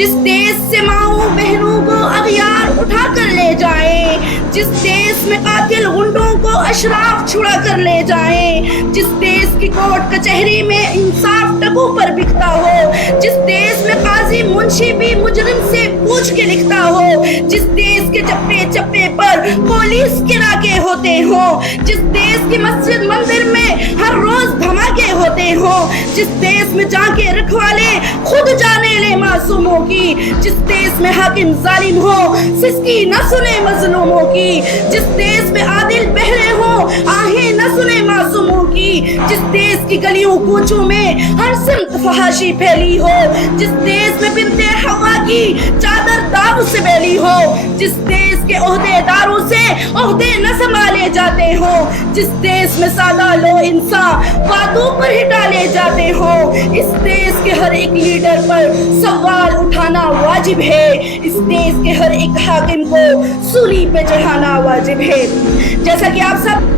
جس دیس سے ماؤں بہنوں کو اغیار اٹھا کر لے جائیں، جس دیس میں قاتل غنڈوں کو اشراف چھڑا کر لے جائیں، جس دیس کی کورٹ کچہری میں انصاف ٹبو پر بکتا ہو، جس دیس میں قاضی منشی بھی مجرم سے پوچھ کے لکھتا ہو، جس دیس کے چپے چپے پر پولیس کے ناکے ہوتے ہوں، جس دیس کی مسجد مندر میں ہر روز دھماکے ہوتے ہوں، جس دیس میں جا کے رکھوالے خود جانے لے معصوموں کی، جس دیس میں حاکم ظالم ہو سسکی نہ سنے مظلوموں کی، جس دیس میں عادل بہرے ہوں آہیں نہ سنے معصوموں کی، جس دیس کی گلیوں کوچوں میں ہر سمت فحاشی پھیلی ہو، جس دیس میں بنت حوا کی چادر داغ سے بیلی ہو، جس دیس کے عہدے داروں سے عہدے نہ سنبھالے جاتے ہوں، جس دیس میں سادہ لو انسان وعدوں پر ہی ڈالے جاتے ہوں، اس دیس کے ہر ایک لیڈر پر سوال اٹھانا واجب ہے، اس دیس کے ہر ایک حاکم کو سولی پہ چڑھانا واجب ہے۔ جیسا کہ آپ سب